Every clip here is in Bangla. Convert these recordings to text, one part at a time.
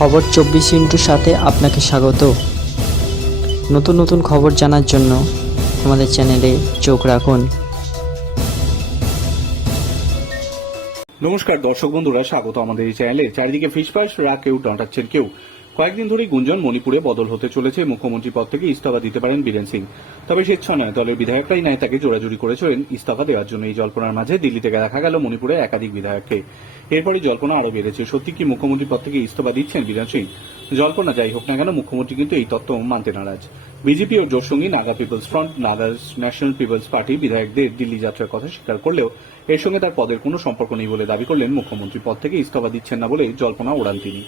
খবর 24 সাথে আপনাকে স্বাগত। নতুন নতুন খবর জানার জন্য আমাদের চ্যানেলে চোখ রাখুন। নমস্কার দর্শক বন্ধুরা, স্বাগত আমাদের এই চ্যানেলে। চারিদিকে ফিসফাস, রাগ কেউ ডাঁটাচ্ছেন কেউ। কয়েকদিন ধরেই গুঞ্জন মণিপুরে বদল হতে চলেছে, মুখ্যমন্ত্রী পদ থেকে ইস্তফা দিতে পারেন বীরেন সিং। তবে স্বেচ্ছায় দলের বিধায়করাই নাই তাকে জোরাজুরি করেছিলেন ইস্তফা দেওয়ার জন্য। এই জল্পনার মাঝে দিল্লি থেকে দেখা গেল মণিপুরে একাধিক বিধায়ককে। এরপরই জল্পনা আরও বেড়েছে, সত্যি কি মুখ্যমন্ত্রী পদ থেকে ইস্তফা দিচ্ছেন বীরেন সিং? জল্পনা যাই হোক না কেন, মুখ্যমন্ত্রী কিন্তু এই তত্ত্ব মানতে নারাজ। বিজেপি ও জোট সঙ্গী Naga People's Front, Naga National People's Party বিধায়কদের দিল্লি যাত্রার কথা স্বীকার করলেও এর সঙ্গে তার পদের কোনো সম্পর্ক নেই বলে দাবি করলেন মুখ্যমন্ত্রী পদ থেকে ইস্তফা দিচ্ছেন না বলে জল্পনা ওড়ান তিনি।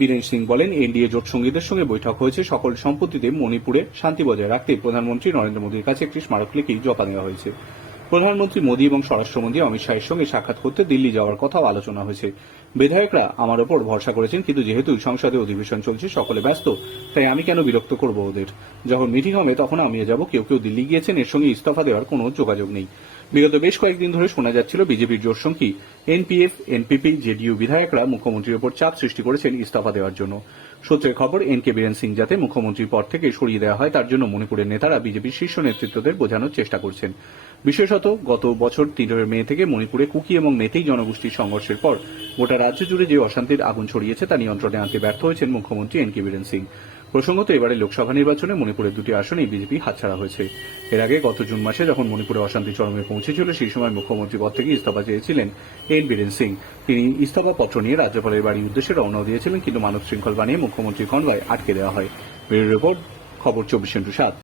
বীরেন সিং বলেন, এনডিএ জোট সঙ্গীদের সঙ্গে বৈঠক হয়েছে, সকল সম্পত্তিতে মণিপুরে শান্তি বজায় রাখতে প্রধানমন্ত্রী নরেন্দ্র মোদীর কাছে একটি স্মারকলিপি জমা দেওয়া হয়েছে। প্রধানমন্ত্রী মোদী এবং স্বরাষ্ট্রমন্ত্রী অমিত শাহের সঙ্গে সাক্ষাৎ করতে দিল্লি যাওয়ার কথাও আলোচনা হয়েছে। বিধায়করা আমার ওপর ভরসা করেছেন, কিন্তু যেহেতু সংসদে অধিবেশন চলছে, সকলে ব্যস্ত, তাই আমি কেন বিরক্ত করব ওদের? যখন মিটিং হবে তখন আমিও যাব। কেউ কেউ দিল্লি গিয়েছেন, এর সঙ্গে ইস্তফা দেওয়ার কোনো যোগাযোগ নেই। বিগত বেশ কয়েকদিন ধরে শোনা যাচ্ছিল বিজেপির জোট সঙ্গী এনপিএফ, এনপিপি, জেডিইউ বিধায়করা মুখ্যমন্ত্রীর ওপর চাপ সৃষ্টি করেছেন ইস্তফা দেওয়ার জন্য। সূত্রের খবর, বীরেন সিং যাতে মুখ্যমন্ত্রীর পদ থেকে সরিয়ে দেওয়া হয় তার জন্য মণিপুরের নেতারা বিজেপির শীর্ষ নেতৃত্বদের বোঝানোর চেষ্টা করছেন। বিশেষত গত বছর 3 মে থেকে মণিপুরে কুকি এবং মেতেই জনগোষ্ঠীর সংঘর্ষের পর গোটা রাজ্য জুড়ে যে অশান্তির আগুন ছড়িয়েছে তা নিয়ন্ত্রণে আনতে ব্যর্থ হয়েছেন মুখ্যমন্ত্রী বীরেন সিং। প্রসঙ্গত, এবারে লোকসভা নির্বাচনে মণিপুরের 2টি আসনেই বিজেপি হাতছাড়া হয়েছে। এর আগে গত জুন মাসে যখন মণিপুরে অশান্তি চরমে পৌঁছেছিল, সেই সময় মুখ্যমন্ত্রী পদ থেকে ইস্তফা চেয়েছিলেন বীরেন সিং। তিনি ইস্তফা পত্র নিয়ে রাজ্যপালের বাড়ির উদ্দেশ্যে রওনা দিয়েছিলেন, কিন্তু মানব শৃঙ্খল বানিয়ে মুখ্যমন্ত্রীর কনভয় আটকে দেওয়া হয়। ব্যুরো রিপোর্ট, খবর 24x7।